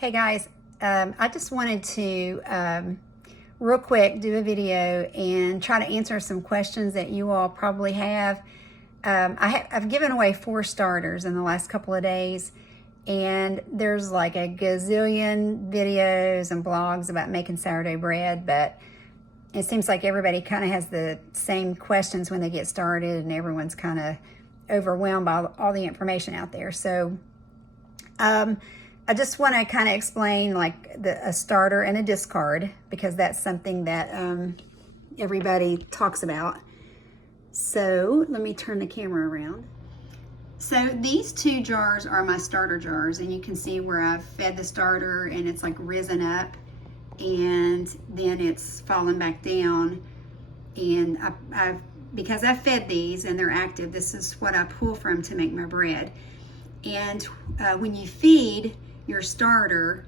Hey guys, I just wanted to real quick do a video and try to answer some questions that you all probably have. I've given away 4 starters in the last couple of days, and there's like a gazillion videos and blogs about making sourdough bread, but it seems like everybody kind of has the same questions when they get started, and everyone's kind of overwhelmed by all the information out there. So I just want to kind of explain like a starter and a discard, because that's something that everybody talks about. So let me turn the camera around. So these 2 jars are my starter jars, and you can see where I've fed the starter and it's like risen up and then it's fallen back down. And because I've fed these and they're active, this is what I pull from to make my bread. And when you feed your starter,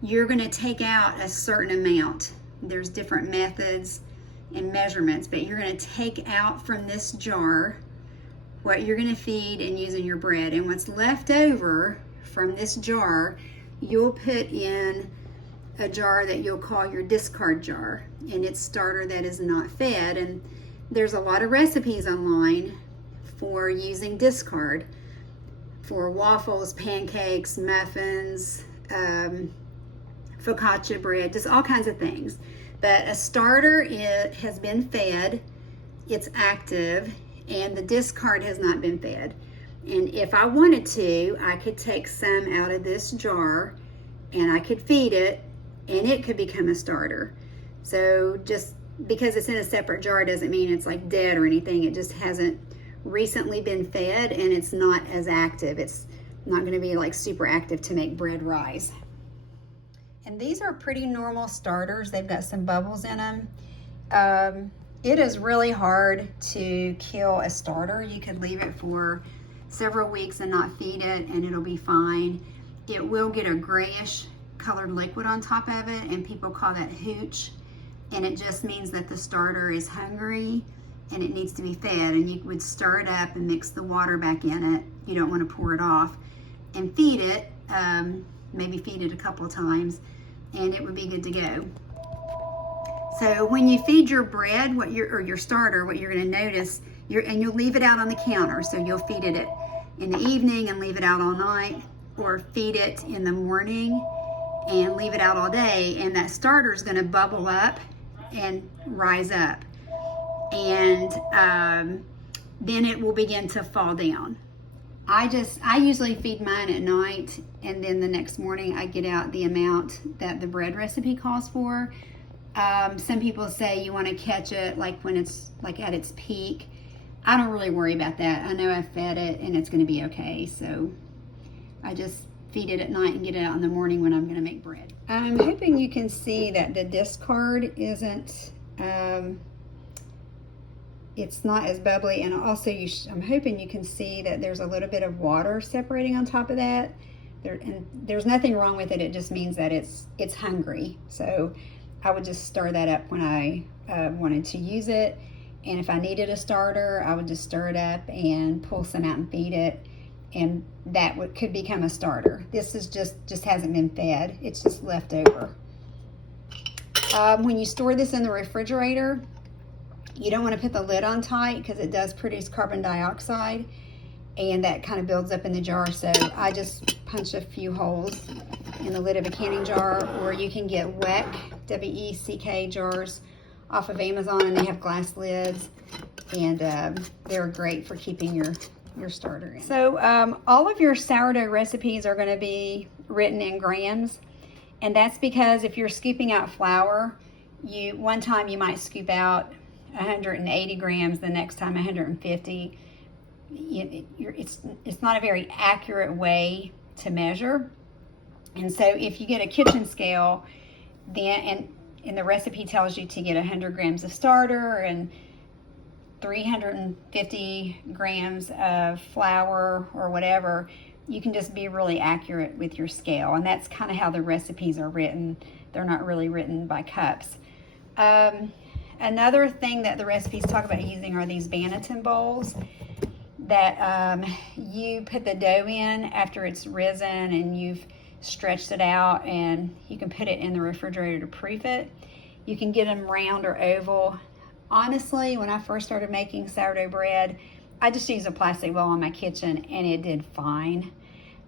you're going to take out a certain amount. There's different methods and measurements, but you're going to take out from this jar what you're going to feed and use in your bread. And what's left over from this jar, you'll put in a jar that you'll call your discard jar, and it's starter that is not fed. And there's a lot of recipes online for using discard for waffles, pancakes, muffins, focaccia bread, just all kinds of things. But a starter has been fed, it's active, and the discard has not been fed. And if I wanted to, I could take some out of this jar and I could feed it, and it could become a starter. So just because it's in a separate jar doesn't mean it's like dead or anything. It just hasn't recently been fed and it's not as active. It's not going to be like super active to make bread rise. And these are pretty normal starters. They've got some bubbles in them. It is really hard to kill a starter. You could leave it for several weeks and not feed it and it'll be fine. It will get a grayish colored liquid on top of it, and people call that hooch, and it just means that the starter is hungry and it needs to be fed. And you would stir it up and mix the water back in it. You don't want to pour it off, and feed it, maybe feed it a couple of times, and it would be good to go. So when you feed your bread, or your starter, what you're going to notice, and you'll leave it out on the counter. So you'll feed it in the evening and leave it out all night, or feed it in the morning and leave it out all day, and that starter is going to bubble up and rise up, and then it will begin to fall down. I usually feed mine at night, and then the next morning I get out the amount that the bread recipe calls for. Some people say you want to catch it like when it's like at its peak. I don't really worry about that. I know I've fed it and it's going to be okay, so I just feed it at night and get it out in the morning when I'm going to make bread. I'm hoping you can see that the discard isn't it's not as bubbly, and also I'm hoping you can see that there's a little bit of water separating on top of that. And there's nothing wrong with it. It just means that it's hungry. So I would just stir that up when I wanted to use it, and if I needed a starter, I would just stir it up and pull some out and feed it, and that could become a starter. This is just hasn't been fed. It's just left over. When you store this in the refrigerator, you don't want to put the lid on tight, because it does produce carbon dioxide, and that kind of builds up in the jar. So I just punch a few holes in the lid of a canning jar, or you can get WECK, W-E-C-K jars off of Amazon, and they have glass lids, and they're great for keeping your starter in. So all of your sourdough recipes are going to be written in grams, and that's because if you're scooping out flour, one time you might scoop out 180 grams, the next time 150. It's not a very accurate way to measure. And so if you get a kitchen scale, and the recipe tells you to get 100 grams of starter and 350 grams of flour or whatever, you can just be really accurate with your scale. And that's kind of how the recipes are written. They're not really written by cups. Another thing that the recipes talk about using are these banneton bowls that you put the dough in after it's risen and you've stretched it out, and you can put it in the refrigerator to proof it. You can get them round or oval. Honestly, when I first started making sourdough bread, I just used a plastic bowl in my kitchen and it did fine.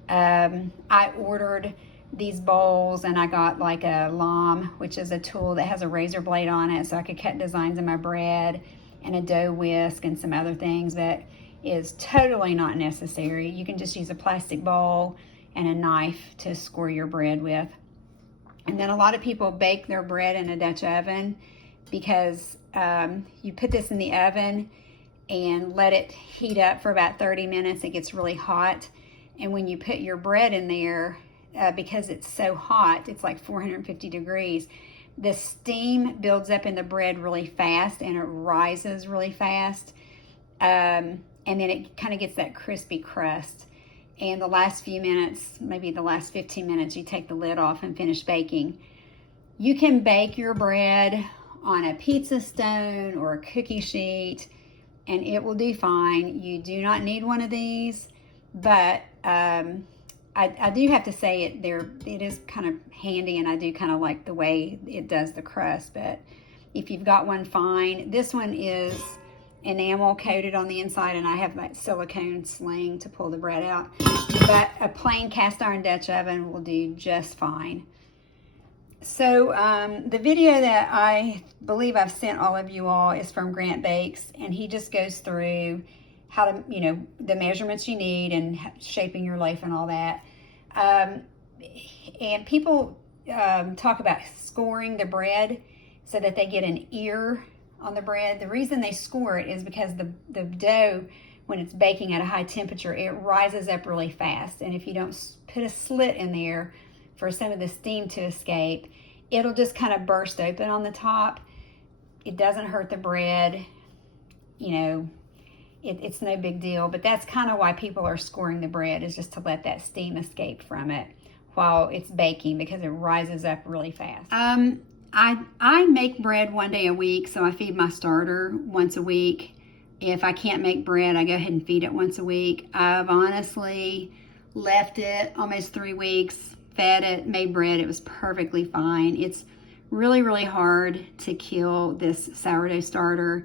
I ordered these bowls and I got like a lame, which is a tool that has a razor blade on it, so I could cut designs in my bread, and a dough whisk and some other things that is totally not necessary. You can just use a plastic bowl and a knife to score your bread with. And then a lot of people bake their bread in a Dutch oven because you put this in the oven and let it heat up for about 30 minutes. It gets really hot. And when you put your bread in there, because it's so hot, it's like 450 degrees, the steam builds up in the bread really fast and it rises really fast. And then it kind of gets that crispy crust. And the last few minutes, maybe the last 15 minutes, you take the lid off and finish baking. You can bake your bread on a pizza stone or a cookie sheet, and it will do fine. You do not need one of these, but I do have to say it is kind of handy, and I do kind of like the way it does the crust. But if you've got one, fine. This one is enamel coated on the inside, and I have that silicone sling to pull the bread out. But a plain cast iron Dutch oven will do just fine. So the video that I believe I've sent all of you all is from Grant Bakes, and he just goes through how to, the measurements you need and shaping your loaf and all that. And people talk about scoring the bread so that they get an ear on the bread. The reason they score it is because the dough, when it's baking at a high temperature, it rises up really fast. And if you don't put a slit in there for some of the steam to escape, it'll just kind of burst open on the top. It doesn't hurt the bread. It's no big deal, but that's kind of why people are scoring the bread, is just to let that steam escape from it while it's baking, because it rises up really fast. I make bread one day a week, so I feed my starter once a week. If I can't make bread, I go ahead and feed it once a week. I've honestly left it almost 3 weeks, fed it, made bread. It was perfectly fine. It's really, really hard to kill this sourdough starter.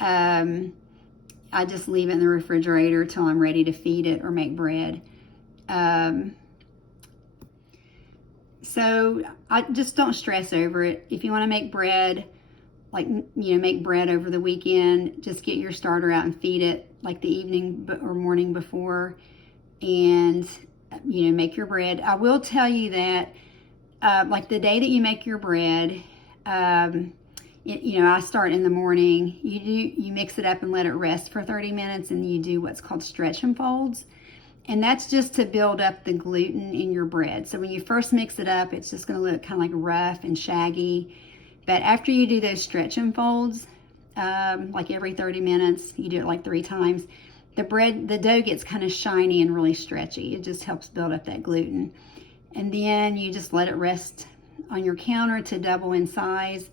I just leave it in the refrigerator till I'm ready to feed it or make bread. So I just don't stress over it. If you want to make bread, make bread over the weekend, just get your starter out and feed it like the evening or morning before, and make your bread. I will tell you that like the day that you make your bread, I start in the morning. You mix it up and let it rest for 30 minutes, and you do what's called stretch and folds. And that's just to build up the gluten in your bread. So when you first mix it up, it's just going to look kind of like rough and shaggy. But after you do those stretch and folds, like every 30 minutes, you do it like 3 times, the dough gets kind of shiny and really stretchy. It just helps build up that gluten. And then you just let it rest on your counter to double in size.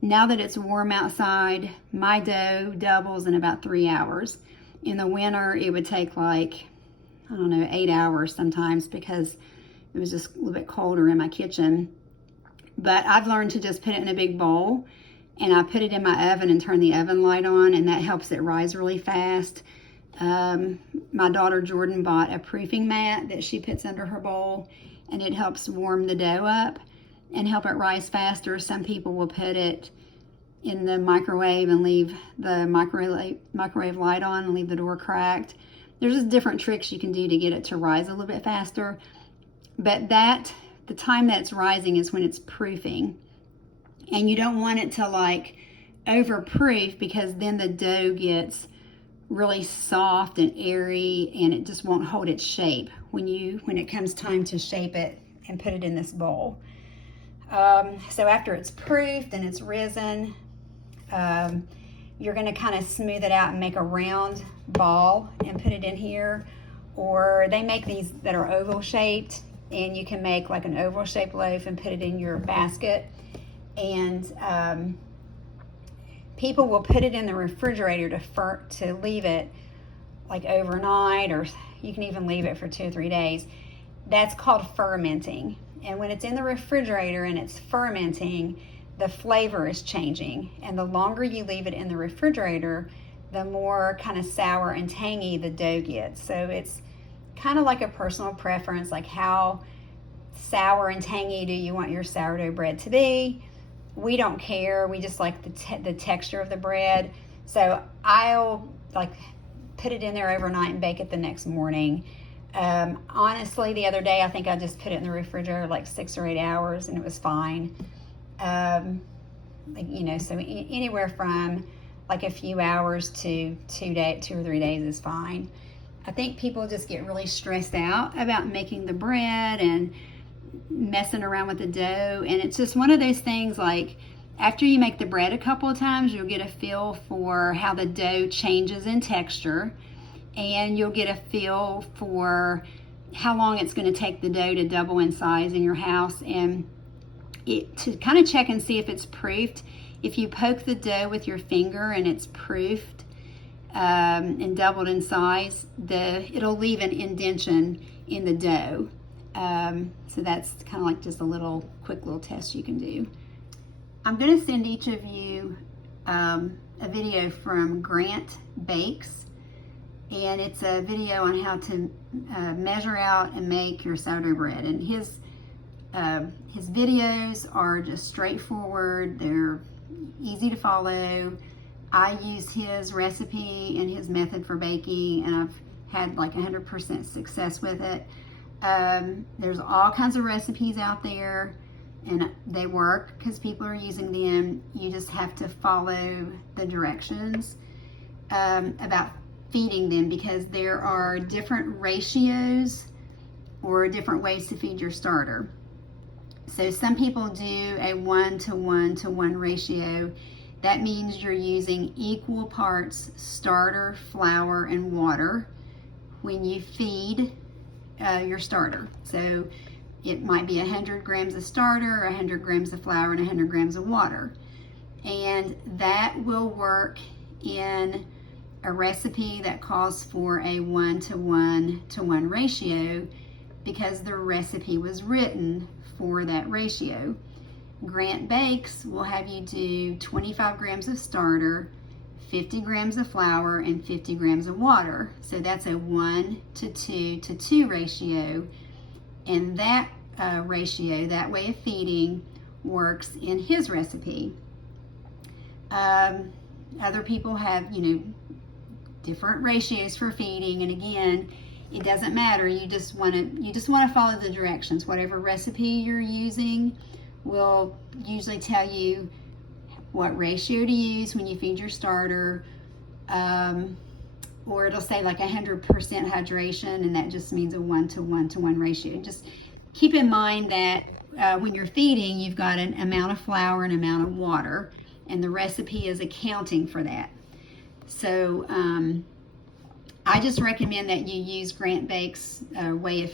Now that it's warm outside, my dough doubles in about 3 hours. In the winter, it would take 8 hours sometimes, because it was just a little bit colder in my kitchen. But I've learned to just put it in a big bowl, and I put it in my oven and turn the oven light on, and that helps it rise really fast. My daughter Jordan bought a proofing mat that she puts under her bowl, and it helps warm the dough up and help it rise faster. Some people will put it in the microwave and leave the microwave light on and leave the door cracked. There's just different tricks you can do to get it to rise a little bit faster. But the time that's rising is when it's proofing. And you don't want it to overproof, because then the dough gets really soft and airy and it just won't hold its shape when it comes time to shape it and put it in this bowl. So after it's proofed and it's risen, you're going to kind of smooth it out and make a round ball and put it in here. Or they make these that are oval shaped, and you can make like an oval shaped loaf and put it in your basket. And people will put it in the refrigerator to leave it like overnight, or you can even leave it for 2 or 3 days. That's called fermenting. And when it's in the refrigerator and it's fermenting, the flavor is changing. And the longer you leave it in the refrigerator, the more kind of sour and tangy the dough gets. So it's kind of like a personal preference, like how sour and tangy do you want your sourdough bread to be? We don't care. We just like the texture of the bread. So I'll like put it in there overnight and bake it the next morning. Honestly, the other day, I think I just put it in the refrigerator like 6 or 8 hours and it was fine. You know, so anywhere from like a few hours to 2 or 3 days is fine. I think people just get really stressed out about making the bread and messing around with the dough. And it's just one of those things, like after you make the bread a couple of times, you'll get a feel for how the dough changes in texture. And you'll get a feel for how long it's going to take the dough to double in size in your house. And to kind of check and see if it's proofed, if you poke the dough with your finger and it's proofed and doubled in size, it'll leave an indentation in the dough. So that's kind of like just a quick little test you can do. I'm going to send each of you a video from Grant Bakes. And it's a video on how to measure out and make your sourdough bread. And his videos are just straightforward. They're easy to follow. I use his recipe and his method for baking, and I've had like 100% success with it. There's all kinds of recipes out there, and they work because people are using them. You just have to follow the directions about feeding them, because there are different ratios or different ways to feed your starter. So some people do a 1:1:1 ratio. That means you're using equal parts starter, flour, and water when you feed your starter. So it might be 100 grams of starter, 100 grams of flour, and 100 grams of water. And that will work in a recipe that calls for a 1:1:1 ratio, because the recipe was written for that ratio. Grant Bakes will have you do 25 grams of starter, 50 grams of flour, and 50 grams of water. So that's a 1:2:2 ratio. And that ratio, that way of feeding, works in his recipe. Other people have, different ratios for feeding, and again, it doesn't matter. You just want to follow the directions. Whatever recipe you're using will usually tell you what ratio to use when you feed your starter, or it'll say like 100% hydration, and that just means a 1:1:1 ratio. Just keep in mind that when you're feeding, you've got an amount of flour and an amount of water, and the recipe is accounting for that. So I just recommend that you use Grant Bakes' way of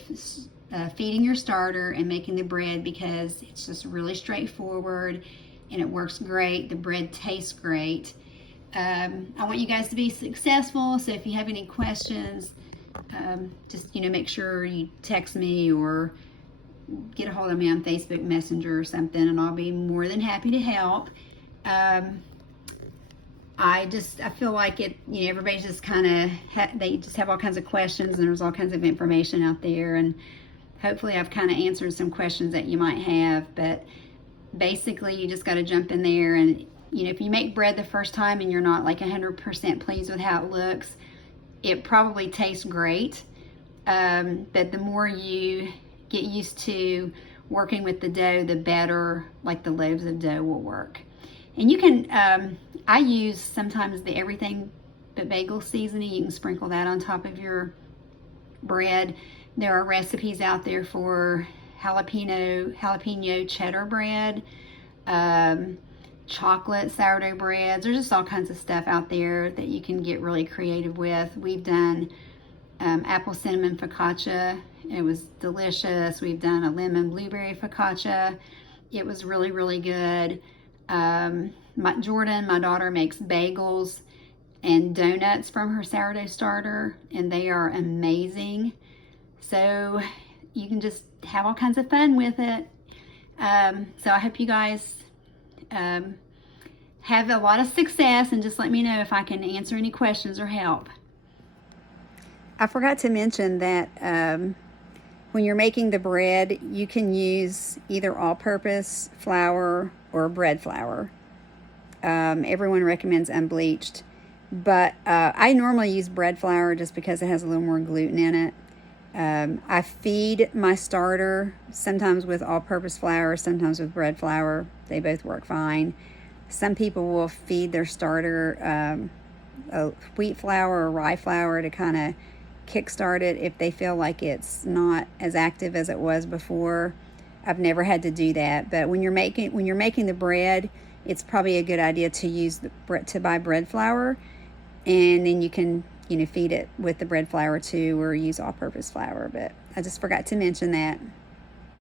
feeding your starter and making the bread, because it's just really straightforward and it works great. The bread tastes great. I want you guys to be successful, so if you have any questions, just make sure you text me or get a hold of me on Facebook Messenger or something, and I'll be more than happy to help. I feel like everybody's just they just have all kinds of questions, and there's all kinds of information out there, and hopefully I've kind of answered some questions that you might have. But basically, you just got to jump in there, and if you make bread the first time and you're not like 100% pleased with how it looks, it probably tastes great. But the more you get used to working with the dough, the better like the loaves of dough will work. And you can, I use sometimes the everything but bagel seasoning. You can sprinkle that on top of your bread. There are recipes out there for jalapeno cheddar bread, chocolate sourdough breads. There's just all kinds of stuff out there that you can get really creative with. We've done apple cinnamon focaccia. It was delicious. We've done a lemon blueberry focaccia. It was really, really good. Jordan, my daughter, makes bagels and donuts from her sourdough starter, and they are amazing. So you can just have all kinds of fun with it. So I hope you guys have a lot of success, and just let me know if I can answer any questions or help. I forgot to mention that when you're making the bread, you can use either all-purpose flour or bread flour. Everyone recommends unbleached, but I normally use bread flour just because it has a little more gluten in it. I feed my starter sometimes with all-purpose flour, sometimes with bread flour. They both work fine. Some people will feed their starter wheat flour or rye flour to kind of kickstart it if they feel like it's not as active as it was before. I've never had to do that, but when you're making the bread, it's probably a good idea to buy bread flour, and then you can feed it with the bread flour too, or use all-purpose flour. But I just forgot to mention that.